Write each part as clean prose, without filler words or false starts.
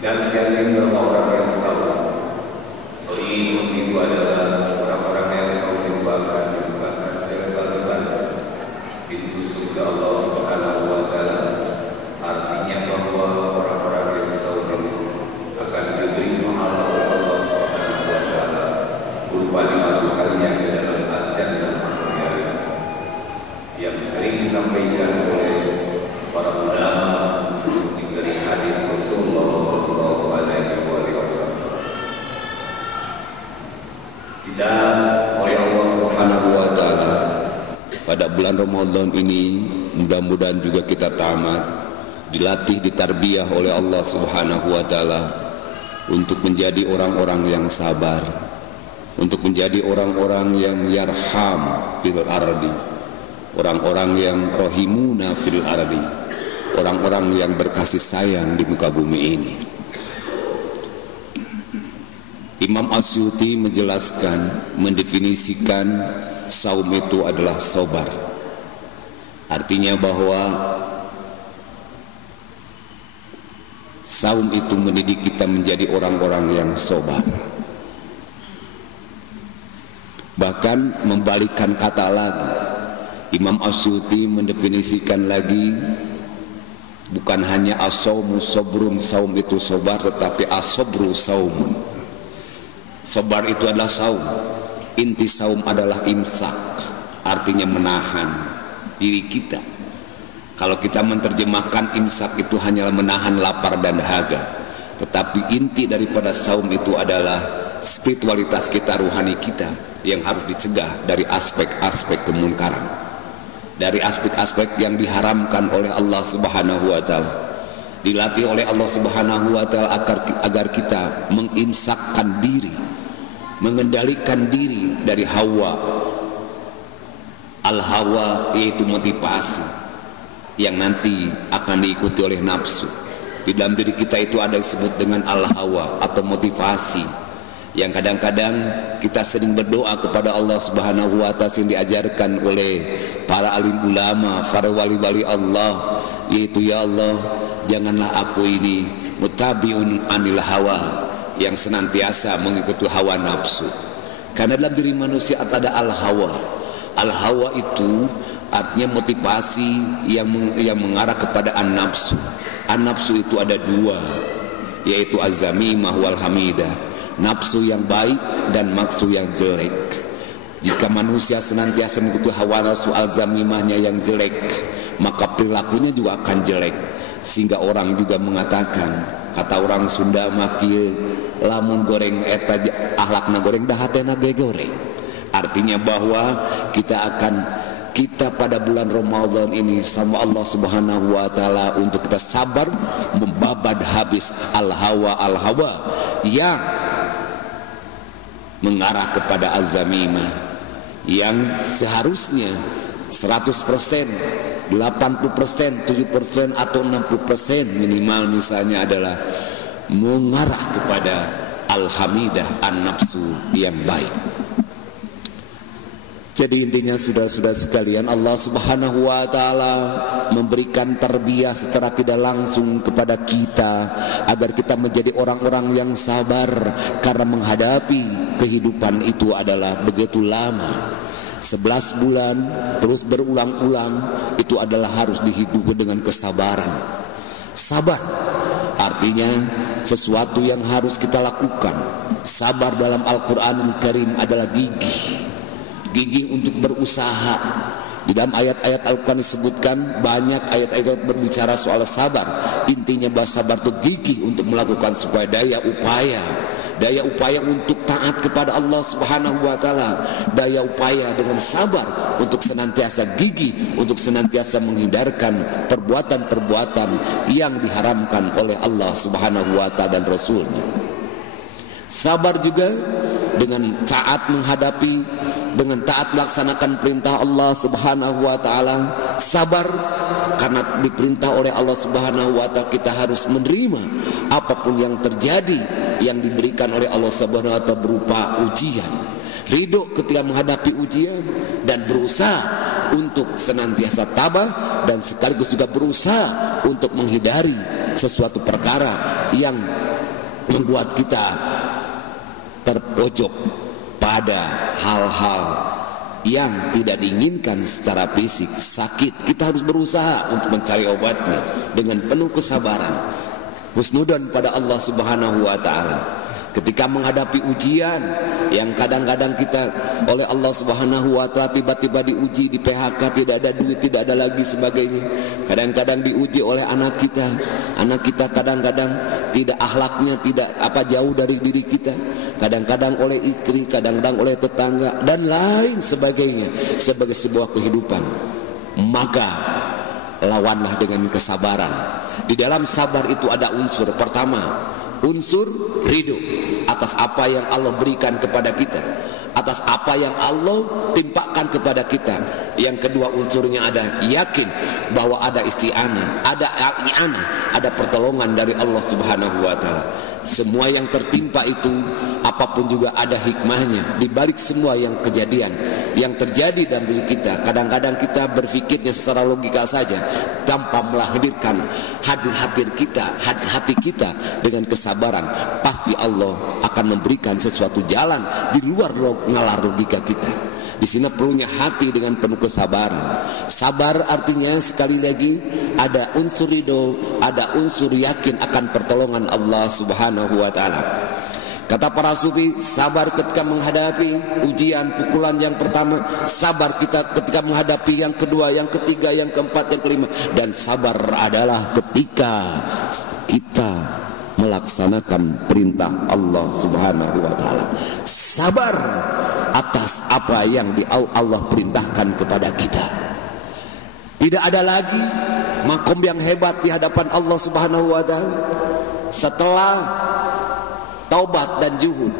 Tidak sekali orang yang sabar. Sohibun itu adalah orang-orang yang selalu dibukakan segala pintu surga Allah Subhanahu wa Ta'ala. Artinya bahwa orang-orang yang sabar akan diberi pahala oleh Allah Subhanahu wa Ta'ala berupa dimasukkannya ke dalam al-jannah yang sering disampaikan oleh para ulama dari hadis Rasulullah sallallahu alaihi wasallam. Kita oleh Allah Subhanahu wa Ta'ala pada bulan Ramadan ini mudah-mudahan juga kita tamat, dilatih, ditarbiyah oleh Allah Subhanahu wa Ta'ala untuk menjadi orang-orang yang sabar, untuk menjadi orang-orang yang yarham fil ardi, orang-orang yang rohimuna fil ardi, orang-orang yang berkasih sayang di muka bumi ini. Imam Asyuti menjelaskan, mendefinisikan saum itu adalah sabar. Artinya bahwa saum itu mendidik kita menjadi orang-orang yang sabar. Bahkan membalikkan kata lagi, Imam Asyuti mendefinisikan lagi, bukan hanya as-saumu sabrun, saum itu sabar, tetapi as-sabru saumun. Sabar itu adalah saum. Inti saum adalah imsak, artinya menahan diri kita. Kalau kita menerjemahkan imsak itu hanyalah menahan lapar dan dahaga, tetapi inti daripada saum itu adalah spiritualitas kita, ruhani kita yang harus dicegah dari aspek-aspek kemunkaran, dari aspek-aspek yang diharamkan oleh Allah Subhanahu wa Ta'ala. Dilatih oleh Allah Subhanahu wa Ta'ala agar kita mengimsakkan diri, mengendalikan diri dari hawa. Al-hawa yaitu motivasi yang nanti akan diikuti oleh nafsu. Di dalam diri kita itu ada yang disebut dengan al-hawa atau motivasi, yang kadang-kadang kita sering berdoa kepada Allah Subhanahu wa Ta'ala yang diajarkan oleh para alim ulama, para wali-wali Allah, yaitu ya Allah, janganlah aku ini mutabiun anil hawa, yang senantiasa mengikuti hawa nafsu. Karena dalam diri manusia ada al-hawa. Al-hawa itu artinya motivasi yang mengarah kepada an-nafsu. An-nafsu itu ada dua, yaitu az-zamimah wal hamidah, nafsu yang baik dan nafsu yang jelek. Jika manusia senantiasa mengikuti hawa nafsu al-zamimahnya yang jelek, maka perilakunya juga akan jelek. Sehingga orang juga mengatakan, kata orang Sunda maki lamun goreng eta ahlakna goreng dahatena goreng. Artinya bahwa kita pada bulan Ramadan ini sama Allah Subhanahu wa Ta'ala untuk kita sabar membabad habis al-hawa yang mengarah kepada az-zamimah, yang seharusnya 100%, 80%, 7% atau 60% minimal misalnya adalah mengarah kepada al-hamidah, an-nafsu yang baik. Jadi intinya saudara-saudara sekalian, Allah Subhanahu wa Ta'ala memberikan tarbiyah secara tidak langsung kepada kita agar kita menjadi orang-orang yang sabar, karena menghadapi kehidupan itu adalah begitu lama. 11 bulan terus berulang-ulang, itu adalah harus dihidupi dengan kesabaran. Sabar artinya sesuatu yang harus kita lakukan. Sabar dalam Al-Quranul Karim adalah gigih untuk berusaha. Di dalam ayat-ayat Al-Quran disebutkan banyak ayat-ayat berbicara soal sabar. Intinya bahwa sabar itu gigih untuk melakukan supaya daya upaya untuk taat kepada Allah Subhanahu wa Ta'ala, daya upaya dengan sabar untuk senantiasa gigih, untuk senantiasa menghindarkan perbuatan-perbuatan yang diharamkan oleh Allah Subhanahu wa Ta'ala dan Rasulnya. Sabar juga dengan taat menghadapi, dengan taat melaksanakan perintah Allah Subhanahu wa Ta'ala. Sabar karena diperintah oleh Allah Subhanahu wa Ta'ala kita harus menerima apapun yang terjadi yang diberikan oleh Allah Subhanahu wa Ta'ala berupa ujian. Ridho ketika menghadapi ujian dan berusaha untuk senantiasa tabah, dan sekaligus juga berusaha untuk menghindari sesuatu perkara yang membuat kita terpojok pada hal-hal yang tidak diinginkan secara fisik, sakit, kita harus berusaha untuk mencari obatnya dengan penuh kesabaran, husnudzon pada Allah Subhanahu wa taala. Ketika menghadapi ujian yang kadang-kadang kita oleh Allah Subhanahu wa taala tiba-tiba diuji, di PHK, tidak ada duit, tidak ada lagi sebagainya. Kadang-kadang diuji oleh anak kita kadang-kadang tidak akhlaknya, tidak jauh dari diri kita. Kadang-kadang oleh istri, kadang-kadang oleh tetangga dan lain sebagainya sebagai sebuah kehidupan. Maka lawanlah dengan kesabaran. Di dalam sabar itu ada unsur pertama, unsur ridho atas apa yang Allah berikan kepada kita, atas apa yang Allah timpakan kepada kita. Yang kedua unsurnya ada yakin bahwa ada isti'anah, ada i'anah, ada pertolongan dari Allah Subhanahu wa taala. Semua yang tertimpa itu apapun juga ada hikmahnya di balik semua yang kejadian yang terjadi dalam diri kita. Kadang-kadang kita berpikirnya secara logika saja tanpa melahirkan hati kita dengan kesabaran. Pasti Allah akan memberikan sesuatu jalan di luar nalar logika kita. Di sini perlunya hati dengan penuh kesabaran. Sabar artinya sekali lagi ada unsur ridho, ada unsur yakin akan pertolongan Allah Subhanahu wa taala. Kata para sufi, sabar ketika menghadapi ujian, pukulan yang pertama, sabar kita ketika menghadapi yang kedua, yang ketiga, yang keempat, yang kelima, dan sabar adalah ketika kita melaksanakan perintah Allah Subhanahu wa taala. Sabar atas apa yang Allah perintahkan kepada kita. Tidak ada lagi makom yang hebat di hadapan Allah Subhanahu wa taala setelah taubat dan juhud,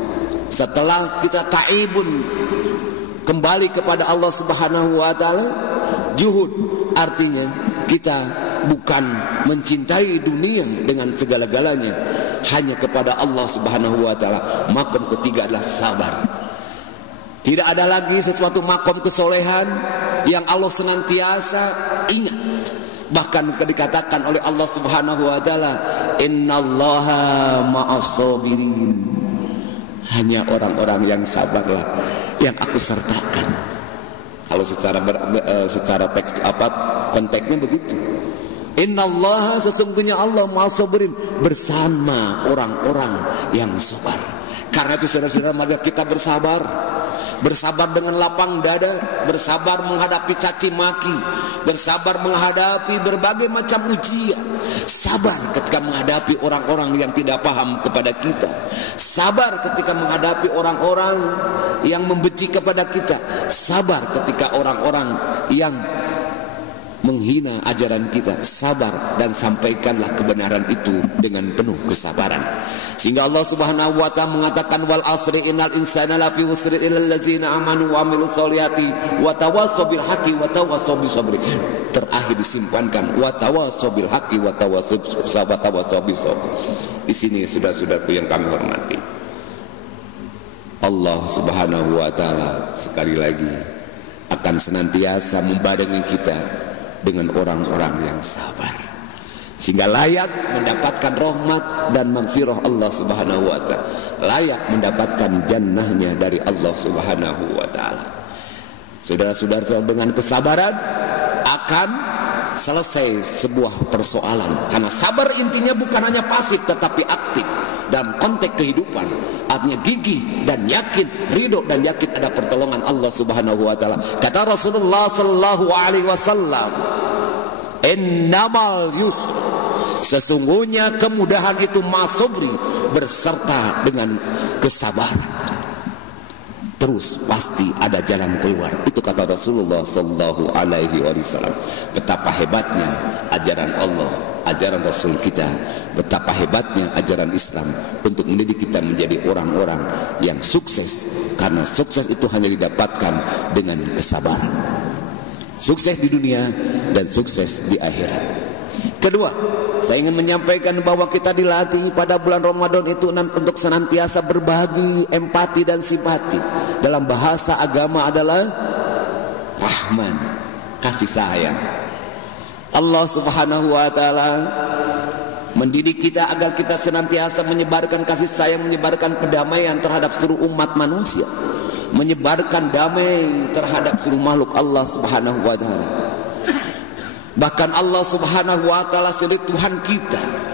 setelah kita taibun kembali kepada Allah Subhanahu wa taala. Juhud artinya kita bukan mencintai dunia dengan segala-galanya, hanya kepada Allah Subhanahu wa taala. Makom ketiga adalah sabar. Tidak ada lagi sesuatu makom kesolehan yang Allah senantiasa ingat. Bahkan dikatakan oleh Allah Subhanahu wa taala, innallaha ma'as-sabirin. Hanya orang-orang yang sabarlah yang aku sertakan. Kalau secara teks konteksnya begitu. Innallaha, sesungguhnya Allah ma'as-sabirin, bersama orang-orang yang sabar. Karena itu saudara-saudara, mari kita bersabar. Bersabar dengan lapang dada, bersabar menghadapi caci maki, bersabar menghadapi berbagai macam ujian, sabar ketika menghadapi orang-orang yang tidak paham kepada kita, sabar ketika menghadapi orang-orang yang membenci kepada kita, sabar ketika orang-orang yang menghina ajaran kita, sabar dan sampaikanlah kebenaran itu dengan penuh kesabaran. Sehingga Allah Subhanahu wa taala mengatakan, wal asri innal insana lafi khusr illal ladzina amanu wa amilus solihati wa tawassaw bil haqqi wa tawassaw bis sabr. Terakhir disimpankan wa tawassaw bil haqqi wa tawassaw bis sabr. Di sini saudara-saudaraku yang kami hormati, Allah Subhanahu wa taala sekali lagi akan senantiasa membarengi kita dengan orang-orang yang sabar, sehingga layak mendapatkan rahmat dan maghfirah Allah Subhanahu wa taala, layak mendapatkan jannahnya dari Allah Subhanahu wa taala. Saudara-saudara, dengan kesabaran akan selesai sebuah persoalan. Karena sabar intinya bukan hanya pasif tetapi aktif dalam konteks kehidupan. Artinya gigih dan yakin, ridho dan yakin ada pertolongan Allah Subhanahu wa taala. Kata Rasulullah sallallahu alaihi wasallam, innamal yusr, sesungguhnya kemudahan itu masubri, berserta dengan kesabaran. Terus pasti ada jalan keluar. Itu kata Rasulullah sallallahu alaihi wasallam. Betapa hebatnya ajaran Allah, ajaran Rasul kita, betapa hebatnya ajaran Islam untuk mendidik kita menjadi orang-orang yang sukses. Karena sukses itu hanya didapatkan dengan kesabaran. Sukses di dunia dan sukses di akhirat. Kedua, saya ingin menyampaikan bahwa kita dilatih pada bulan Ramadan itu untuk senantiasa berbagi empati dan simpati. Dalam bahasa agama adalah Rahman, kasih sayang. Allah Subhanahu wa taala mendidik kita agar kita senantiasa menyebarkan kasih sayang, menyebarkan perdamaian terhadap seluruh umat manusia, menyebarkan damai terhadap seluruh makhluk Allah Subhanahu wa taala. Bahkan Allah Subhanahu wa taala sendiri Tuhan kita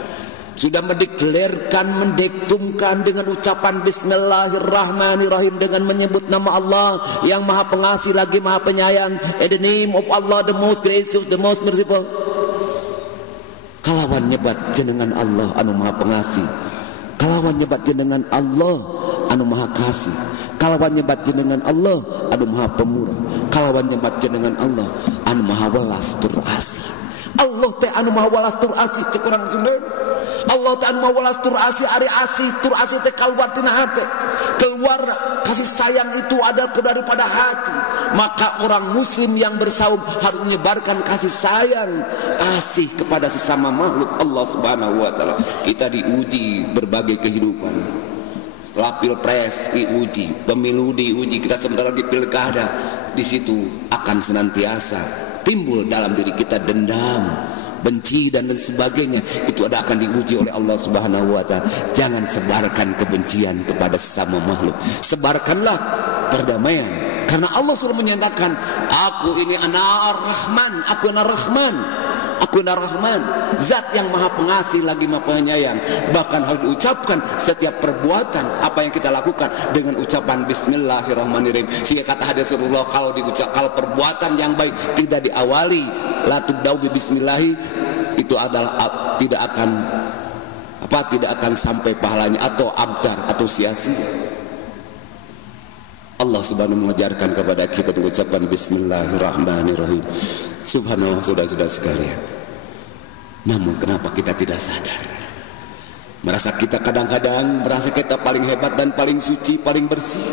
sudah mendeklarkan, mendektumkan dengan ucapan Bismillahirrahmanirrahim, dengan menyebut nama Allah yang Maha Pengasih lagi Maha Penyayang. In the name of Allah, the most gracious, the most merciful. Kalawan nyebat jenengan Allah anu Maha Pengasih, kalawan nyebat jenengan Allah anu Maha Kasih, kalawan nyebat jenengan Allah anu Maha Pemurah, kalawan nyebat jenengan Allah anu Maha Welas tur Asih. Allah teh anu Maha Welas tur Asih, cek urang Sunda. Allah teh anu Maha Welas tur Asih, ari asih tur asih teh keluar tina hati. Keluar kasih sayang itu ada daripada hati. Maka orang muslim yang bersaum harus menyebarkan kasih sayang, asih kepada sesama makhluk Allah Subhanahu wa taala. Kita diuji berbagai kehidupan. Setelah pilpres diuji, pemilu diuji, kita sebentar lagi pilkada. Di situ akan senantiasa timbul dalam diri kita dendam, benci dan sebagainya. Itu akan diuji oleh Allah Subhanahu wa taala. Jangan sebarkan kebencian kepada sesama makhluk. Sebarkanlah perdamaian. Karena Allah sudah menyatakan, aku ini Ana Ar-Rahman, aku Ana Rahman, aku Ana Rahman, zat yang Maha Pengasih lagi Maha Penyayang. Bahkan harus diucapkan setiap perbuatan apa yang kita lakukan dengan ucapan Bismillahirrahmanirrahim. Sehingga kata hadis Rasulullah, kalau perbuatan yang baik tidak diawali la tubda'u bi bismillahi, itu adalah tidak akan sampai pahalanya, atau abtar, atau sia-sia. Allah Subhanahu mengajarkan kepada kita dengan ucapan Bismillahirrahmanirrahim. Subhanallah, saudara-saudara sekalian. Namun kenapa kita tidak sadar? Merasa kita kadang-kadang merasa kita paling hebat dan paling suci, paling bersih.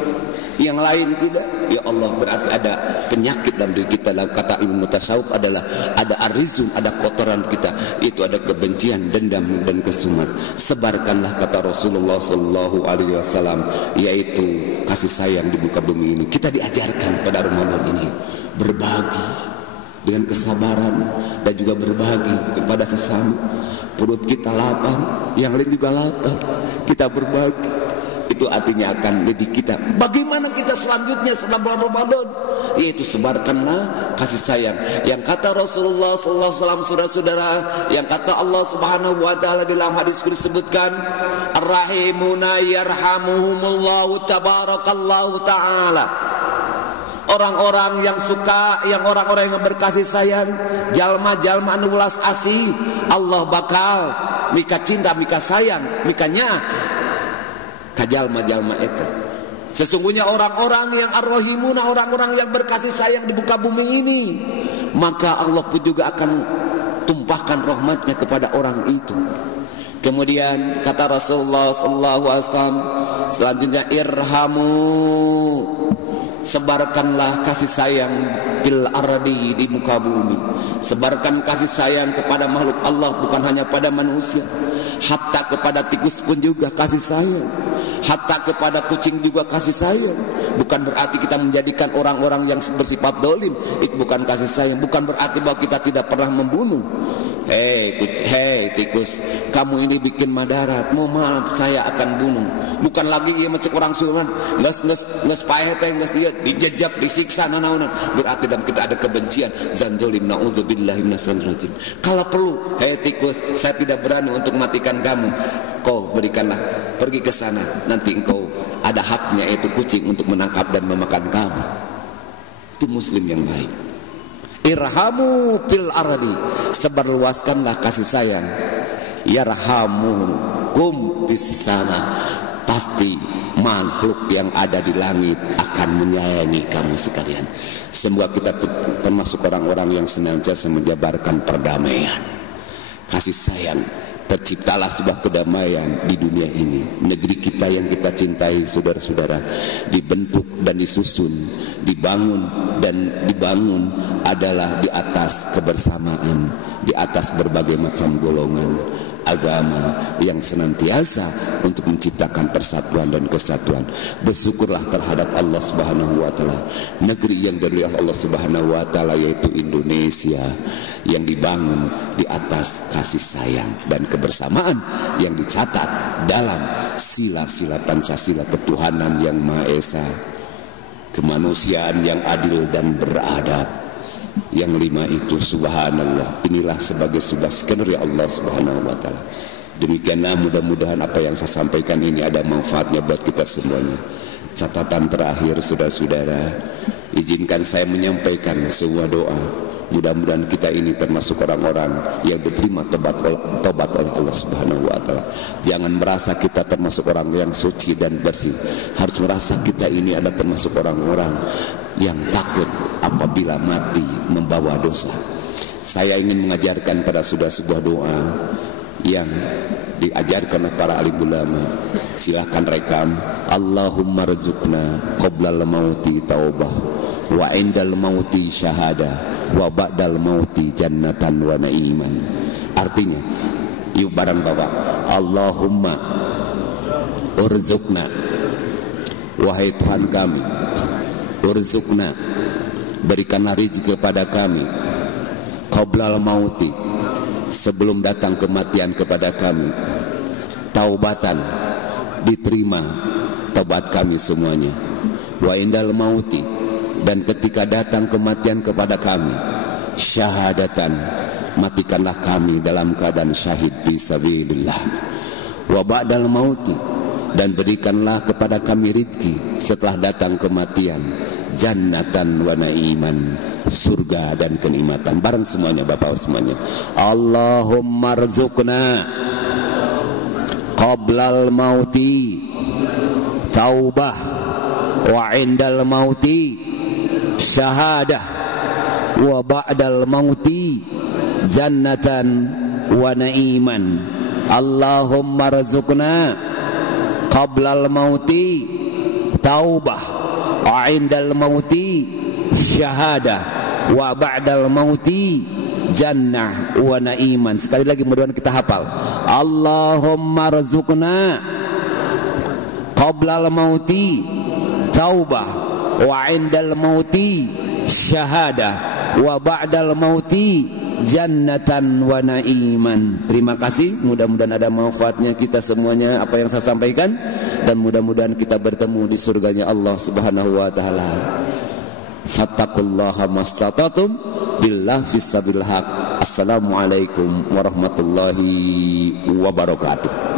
Yang lain tidak. Ya Allah, berarti ada penyakit dalam diri kita. Dalam kata ilmu tasawuf adalah ada arizun, ada kotoran kita. Itu ada kebencian, dendam dan kesumat. Sebarkanlah kata Rasulullah sallallahu alaihi wasallam, yaitu kasih sayang di muka bumi ini. Kita diajarkan pada Ramadan ini berbagi dengan kesabaran dan juga berbagi kepada sesama. Perut kita lapar, yang lain juga lapar, kita berbagi. Itu artinya akan mendidik kita. Bagaimana kita selanjutnya setelah bulan Ramadan? Yaitu sebarkanlah kasih sayang. Yang kata Rasulullah sallallahu alaihi wasallam, saudara-saudara, yang kata Allah Subhanahu wa taala dalam hadis disebutkan, Ar-Rahimuna yarhamuhumullahu tabarakallahu taala. Orang-orang yang suka, yang orang-orang yang berkasih sayang, jalma-jalma anu welas asih, Allah bakal mika cinta, mika sayang, mikanya kajalma-jalma itu. Sesungguhnya orang-orang yang ar-rahimuna, orang-orang yang berkasih sayang di muka bumi ini, maka Allah pun juga akan tumpahkan rahmatnya kepada orang itu. Kemudian kata Rasulullah sallallahu alaihi wasallam selanjutnya, irhamu, sebarkanlah kasih sayang bil ardi, di muka bumi. Sebarkan kasih sayang kepada makhluk Allah, bukan hanya pada manusia, hatta kepada tikus pun juga kasih sayang, hatta kepada kucing juga kasih sayang. Bukan berarti kita menjadikan orang-orang yang bersifat dolim, itu bukan kasih sayang. Bukan berarti bahwa kita tidak pernah membunuh. Hei tikus, kamu ini bikin madarat, mau maaf saya akan bunuh. Bukan lagi ia mencek orang suruhan, nges payah teh, nges dia dijejak, disiksa, nanaonan. Berarti dalam kita ada kebencian, zanzolim, na'udzubillahi minasyaitonir rajim. Kalau perlu, hei tikus, saya tidak berani untuk matikan kamu. Kau berikanlah, pergi ke sana, nanti engkau ada haknya, yaitu kucing, untuk menangkap dan memakan kamu. Itu muslim yang baik. Irhamu fil ardi, sebarluaskanlah kasih sayang. Yarhamukum bis sama, pasti makhluk yang ada di langit akan menyayangi kamu sekalian. Semoga kita termasuk orang-orang yang senantiasa menjabarkan perdamaian, kasih sayang. Terciptalah sebuah kedamaian di dunia ini. Negeri kita yang kita cintai, saudara-saudara, dibentuk dan disusun, dibangun adalah di atas kebersamaan, di atas berbagai macam golongan, agama yang senantiasa untuk menciptakan persatuan dan kesatuan. Bersyukurlah terhadap Allah Subhanahu wa taala, negeri yang dari Allah Subhanahu wa taala yaitu Indonesia, yang dibangun di atas kasih sayang dan kebersamaan yang dicatat dalam sila-sila Pancasila, ketuhanan yang Maha Esa, kemanusiaan yang adil dan beradab. Yang 5 itu subhanallah, inilah sebagai sebuah skenario Allah Subhanahu wa taala. Demikianlah mudah-mudahan apa yang saya sampaikan ini ada manfaatnya buat kita semuanya. Catatan terakhir saudara-saudara, izinkan saya menyampaikan sebuah doa. Mudah-mudahan kita ini termasuk orang-orang yang diterima tobat oleh Allah Subhanahu wa taala. Jangan merasa kita termasuk orang yang suci dan bersih. Harus merasa kita ini adalah termasuk orang-orang yang takut apabila mati membawa dosa. Saya ingin mengajarkan pada saudara sebuah doa yang diajarkan oleh para alim ulama. Silahkan rekam. Allahumma rzuqna qoblal mauti taubah wa indal mauti syahada wa ba'dal mauti jannatan wa na'iman. Artinya, yuk bareng Bapak. Allahumma urzuqna, wahai Tuhan kami, urzuqna, berikanlah rezeki kepada kami, qoblal mauti, sebelum datang kematian kepada kami, taubatan, diterima taubat kami semuanya, wa indal mauti, dan ketika datang kematian kepada kami, syahadatan, matikanlah kami dalam keadaan syahid fisabilillah, wa ba'dal mauti, dan berikanlah kepada kami rezeki setelah datang kematian, jannatan wa na'iman, surga dan kenikmatan. Bareng semuanya Bapak semuanya. Allahumma rzuqna qoblal mauti taubah wa indal mauti syahadah wa ba'dal mauti jannatan wa na'iman. Allahumma rzuqna qablal mauti taubah wa indal mauti syahadah wa ba'dal mauti jannah wa na'iman. Sekali lagi mudah-mudahan kita hafal. Allahumma rzuqna qablal mauti taubah wa indal mauti syahadah wa ba'dal mauti jannatan wa na'iman. Terima kasih, mudah-mudahan ada manfaatnya kita semuanya apa yang saya sampaikan, dan mudah-mudahan kita bertemu di surganya Allah Subhanahu wa taala. Fattaqullaha mastata'tum billah fis sabil haq. Assalamualaikum warahmatullahi wabarakatuh.